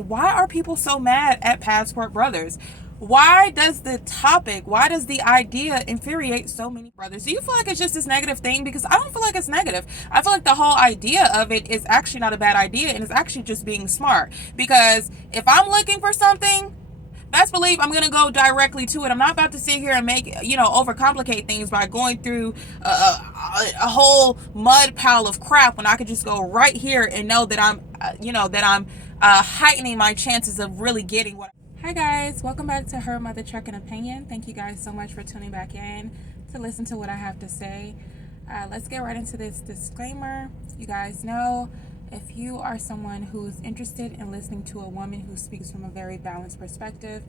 And why are people so mad at Passport Brothers? Why does the idea infuriate so many brothers? Do you feel like it's just this negative thing? Because I don't feel like it's negative. I feel like the whole idea of it is actually not a bad idea, and it's actually just being smart. Because if I'm looking for something, best believe I'm gonna go directly to it. I'm not about to sit here and overcomplicate things by going through a whole mud pile of crap when I could just go right here and know that I'm heightening my chances of really getting what. Hi guys, welcome back to Her Mother Trucking Opinion. Thank you guys so much for tuning back in to listen to what I have to say. Let's get right into this disclaimer. You guys know, if you are someone who's interested in listening to a woman who speaks from a very balanced perspective,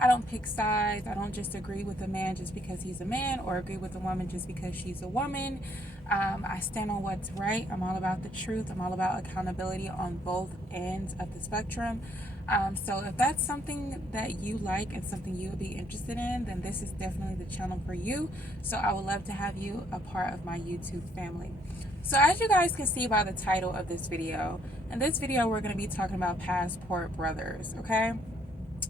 I don't pick sides. I don't just agree with a man just because he's a man, or agree with a woman just because she's a woman. I stand on what's right. I'm all about the truth. I'm all about accountability on both ends of the spectrum. So if that's something that you like and something you would be interested in, then this is definitely the channel for you. So I would love to have you a part of my YouTube family. So as you guys can see by the title of this video, in this video we're going to be talking about Passport Brothers, okay?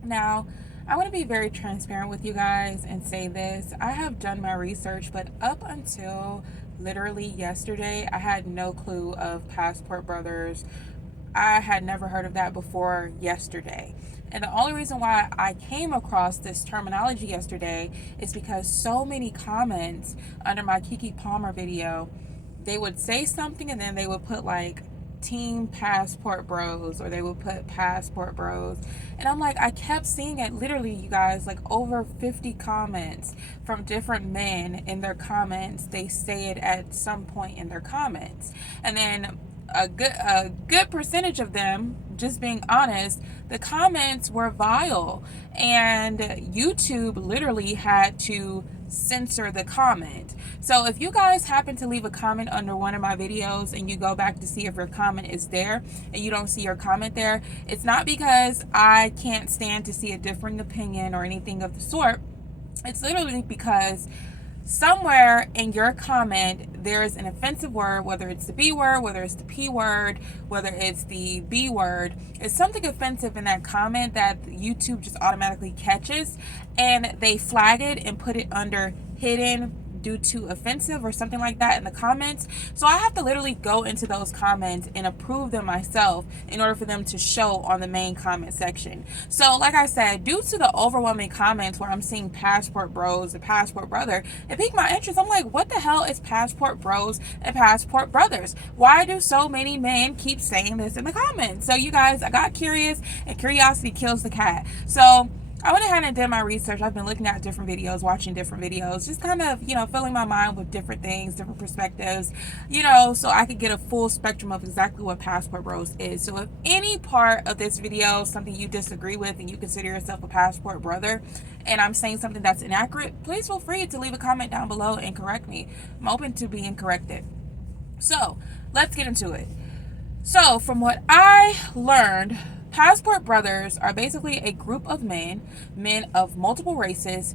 Now, I want to be very transparent with you guys and say this. I have done my research, but up until literally yesterday, I had no clue of Passport Brothers. I had never heard of that before yesterday. And the only reason why I came across this terminology yesterday is because so many comments under my Keke Palmer video, they would say something and then they would put like Team Passport Bros, or they would put Passport Bros. And I'm like, I kept seeing it, literally, you guys, like over 50 comments from different men in their comments. They say it at some point in their comments. And then a good percentage of them, just being honest, the comments were vile, and YouTube literally had to censor the comment. So if you guys happen to leave a comment under one of my videos and you go back to see if your comment is there and you don't see your comment there, it's not because I can't stand to see a differing opinion or anything of the sort. It's literally because somewhere in your comment there is an offensive word, whether it's the B word, whether it's the P word, whether it's the B word. It's something offensive in that comment that YouTube just automatically catches, and they flag it and put it under hidden due to offensive or something like that in the comments. So I have to literally go into those comments and approve them myself in order for them to show on the main comment section. So like I said, due to the overwhelming comments where I'm seeing Passport Bros and Passport Brother, it piqued my interest. I'm like, what the hell is Passport Bros and Passport Brothers? Why do so many men keep saying this in the comments? So you guys, I got curious, and curiosity kills the cat. So I went ahead and did my research. I've been looking at different videos, watching different videos, just kind of, filling my mind with different things, different perspectives, so I could get a full spectrum of exactly what Passport Bros is. So if any part of this video is something you disagree with and you consider yourself a Passport Brother, and I'm saying something that's inaccurate, please feel free to leave a comment down below and correct me. I'm open to being corrected. So let's get into it. So from what I learned, Passport Brothers are basically a group of men of multiple races,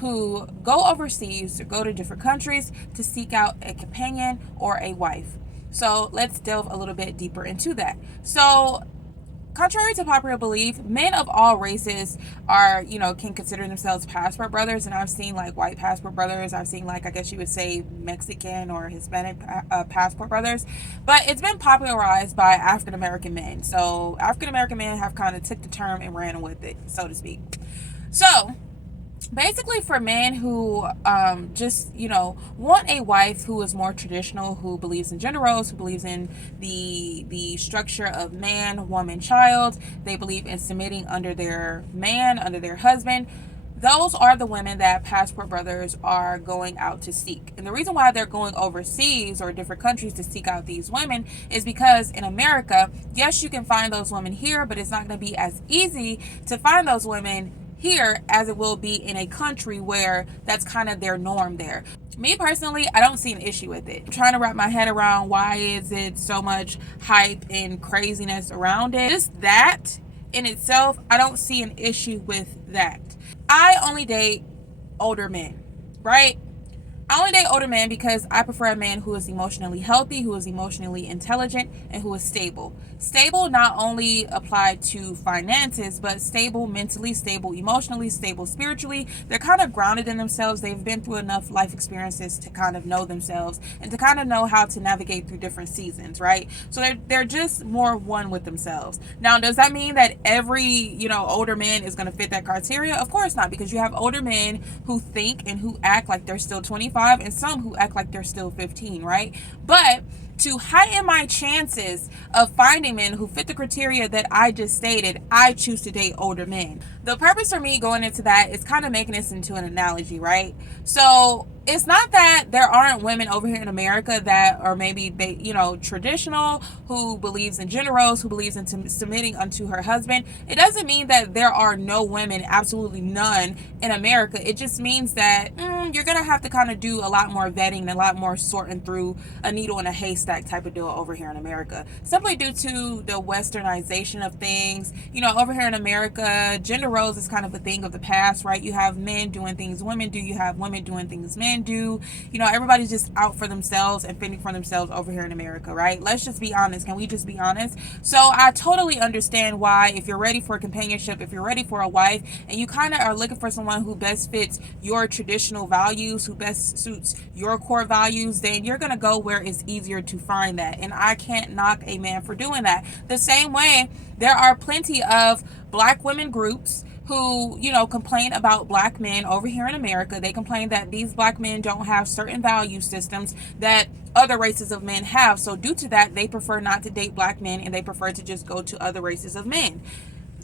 who go overseas, or go to different countries to seek out a companion or a wife. So let's delve a little bit deeper into that. So contrary to popular belief, men of all races can consider themselves Passport Brothers. And I've seen like white Passport Brothers. I've seen like, I guess you would say Mexican or Hispanic Passport Brothers. But it's been popularized by African American men. So African American men have kind of took the term and ran with it, so to speak. So basically, for men who want a wife who is more traditional, who believes in gender roles, who believes in the structure of man, woman, child, they believe in submitting under their man, under their husband. Those are the women that Passport Brothers are going out to seek. And the reason why they're going overseas or different countries to seek out these women is because in America, yes, you can find those women here, but it's not going to be as easy to find those women here as it will be in a country where that's kind of their norm there. Me personally, I don't see an issue with it. I'm trying to wrap my head around why is it so much hype and craziness around it. Just that in itself, I don't see an issue with that. I only date older men, right? I only date older men because I prefer a man who is emotionally healthy, who is emotionally intelligent, and who is stable. Stable not only applied to finances, but stable mentally, stable emotionally, stable spiritually. They're kind of grounded in themselves. They've been through enough life experiences to kind of know themselves and to kind of know how to navigate through different seasons, right? So they're just more one with themselves. Now, does that mean that every, older man is going to fit that criteria? Of course not, because you have older men who think and who act like they're still 25 and some who act like they're still 15, right? But to heighten my chances of finding men who fit the criteria that I just stated, I choose to date older men. The purpose for me going into that is kind of making this into an analogy, right? So it's not that there aren't women over here in America that are maybe, traditional, who believes in gender roles, who believes in submitting unto her husband. It doesn't mean that there are no women, absolutely none, in America. It just means that you're going to have to kind of do a lot more vetting and a lot more sorting through a needle in a haystack type of deal over here in America. Simply due to the westernization of things. Over here in America, gender roles is kind of a thing of the past, right? You have men doing things women do. You have women doing things men do. Everybody's just out for themselves and fending for themselves over here in America, right? Let's just be honest. Can we just be honest? So I totally understand why, if you're ready for companionship, if you're ready for a wife, and you kind of are looking for someone who best fits your traditional values, who best suits your core values, then you're going to go where it's easier to find that. And I can't knock a man for doing that. The same way, there are plenty of black women groups who, complain about black men over here in America. They complain that these black men don't have certain value systems that other races of men have. So due to that, they prefer not to date black men and they prefer to just go to other races of men.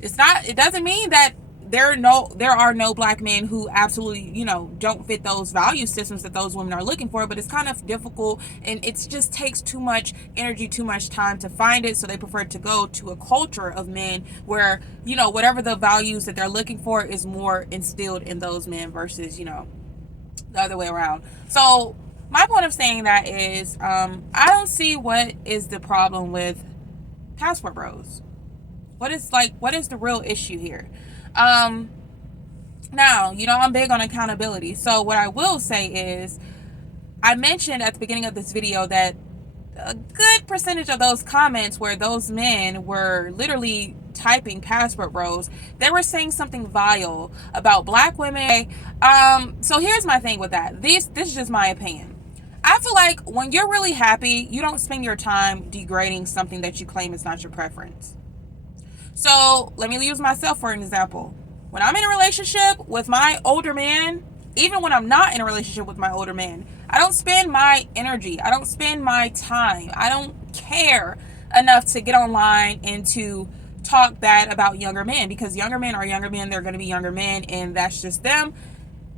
It doesn't mean that there are no black men who absolutely, don't fit those value systems that those women are looking for, but it's kind of difficult and it just takes too much energy, too much time to find it. So they prefer to go to a culture of men where, whatever the values that they're looking for is more instilled in those men versus, the other way around. So my point of saying that is, I don't see what is the problem with passport bros. What is the real issue here? Now, I'm big on accountability. So what I will say is, I mentioned at the beginning of this video that a good percentage of those comments where those men were literally typing passport bros, they were saying something vile about black women. So here's my thing with that. This is just my opinion. I feel like when you're really happy, you don't spend your time degrading something that you claim is not your preference. So let me use myself for an example. When I'm in a relationship with my older man, even when I'm not in a relationship with my older man, I don't spend my energy, I don't spend my time, I don't care enough to get online and to talk bad about younger men, because younger men are younger men. They're going to be younger men, and that's just them.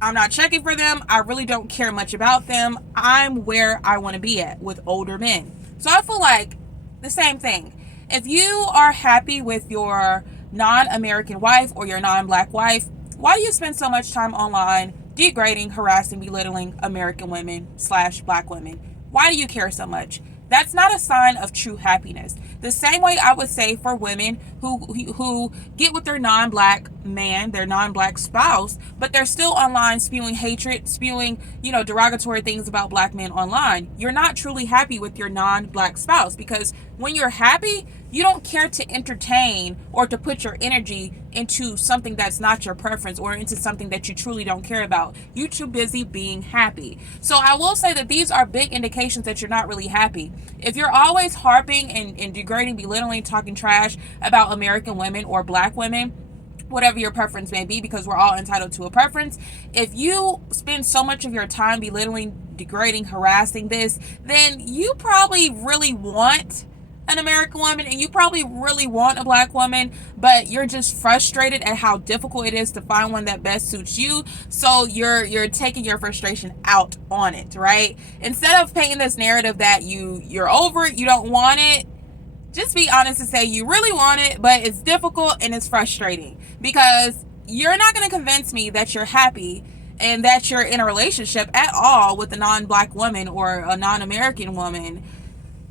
I'm not checking for them. I really don't care much about them. I'm where I want to be at with older men. So I feel like the same thing. If you are happy with your non-American wife or your non-black wife, why do you spend so much time online degrading, harassing, belittling American women / black women? Why do you care so much? That's not a sign of true happiness. The same way I would say for women who get with their non-black man, their non-black spouse, but they're still online spewing hatred, spewing, derogatory things about black men online. You're not truly happy with your non-black spouse, because when you're happy, you don't care to entertain or to put your energy into something that's not your preference or into something that you truly don't care about. You're too busy being happy. So I will say that these are big indications that you're not really happy. If you're always harping and degrading, belittling, talking trash about American women or black women, whatever your preference may be, because we're all entitled to a preference. If you spend so much of your time belittling, degrading, harassing this, then you probably really want an American woman and you probably really want a black woman, but you're just frustrated at how difficult it is to find one that best suits you. So you're taking your frustration out on it, right? Instead of painting this narrative that you're over it, you don't want it, just be honest and say you really want it, but it's difficult and it's frustrating, because you're not going to convince me that you're happy and that you're in a relationship at all with a non-black woman or a non-American woman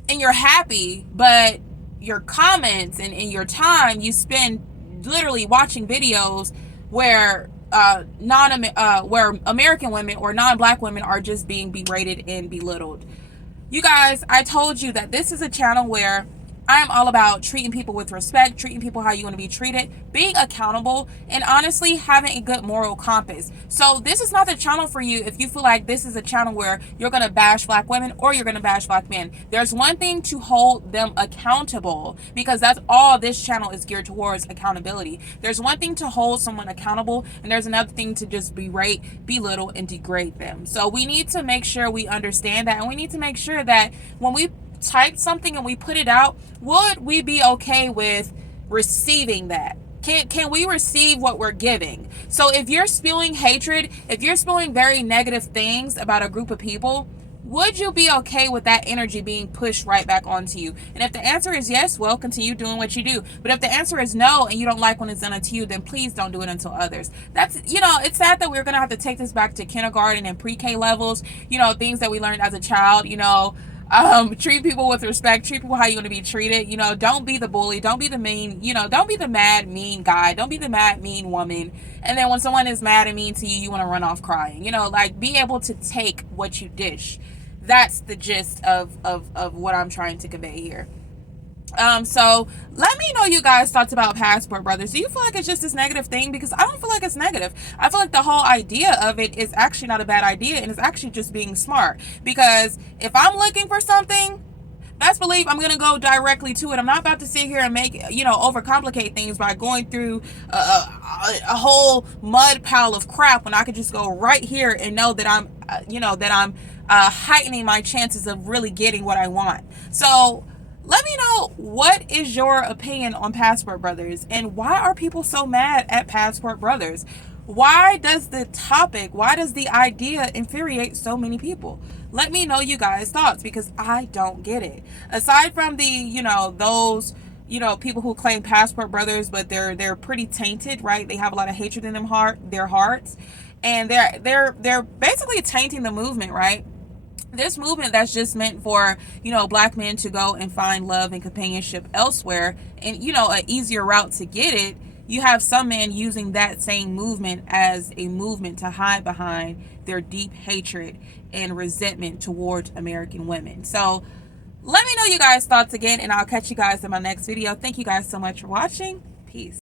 and you're happy, but your comments and your time you spend literally watching videos where where American women or non-black women are just being berated and belittled. You guys, I told you that this is a channel where I am all about treating people with respect, treating people how you want to be treated, being accountable, and honestly having a good moral compass. So this is not the channel for you if you feel like this is a channel where you're going to bash black women or you're going to bash black men. There's one thing to hold them accountable, because that's all this channel is geared towards, accountability. There's one thing to hold someone accountable, and there's another thing to just berate, belittle, and degrade them. So we need to make sure we understand that, and we need to make sure that when we type something and we put it out, would we be okay with receiving that? Can we receive what we're giving? So if you're spewing hatred, if you're spewing very negative things about a group of people, would you be okay with that energy being pushed right back onto you? And if the answer is yes, well, continue doing what you do. But if the answer is no, and you don't like when it's done unto you, then please don't do it unto others. That's, it's sad that we're going to have to take this back to kindergarten and pre-K levels, things that we learned as a child, treat people with respect, treat people how you want to be treated. Don't be the bully, don't be the mean, don't be the mad, mean guy, don't be the mad, mean woman. And then when someone is mad and mean to you, you want to run off crying. Be able to take what you dish. That's the gist of what I'm trying to convey here. So let me know you guys' thoughts about Passport Brothers. Do you feel like it's just this negative thing? Because I don't feel like it's negative. I feel like the whole idea of it is actually not a bad idea, and it's actually just being smart. Because if I'm looking for something, best believe I'm going to go directly to it. I'm not about to sit here and make, overcomplicate things by going through a whole mud pile of crap when I could just go right here and know that I'm heightening my chances of really getting what I want. So let me know, what is your opinion on Passport Brothers, and why are people so mad at Passport Brothers? Why does the idea infuriate so many people? Let me know you guys' thoughts, because I don't get it. Aside from those people who claim Passport Brothers, but they're pretty tainted, right? They have a lot of hatred in their hearts, and they're basically tainting the movement, right? This movement that's just meant for, black men to go and find love and companionship elsewhere, and, an easier route to get it. You have some men using that same movement as a movement to hide behind their deep hatred and resentment towards American women. So let me know you guys' thoughts again, and I'll catch you guys in my next video. Thank you guys so much for watching. Peace.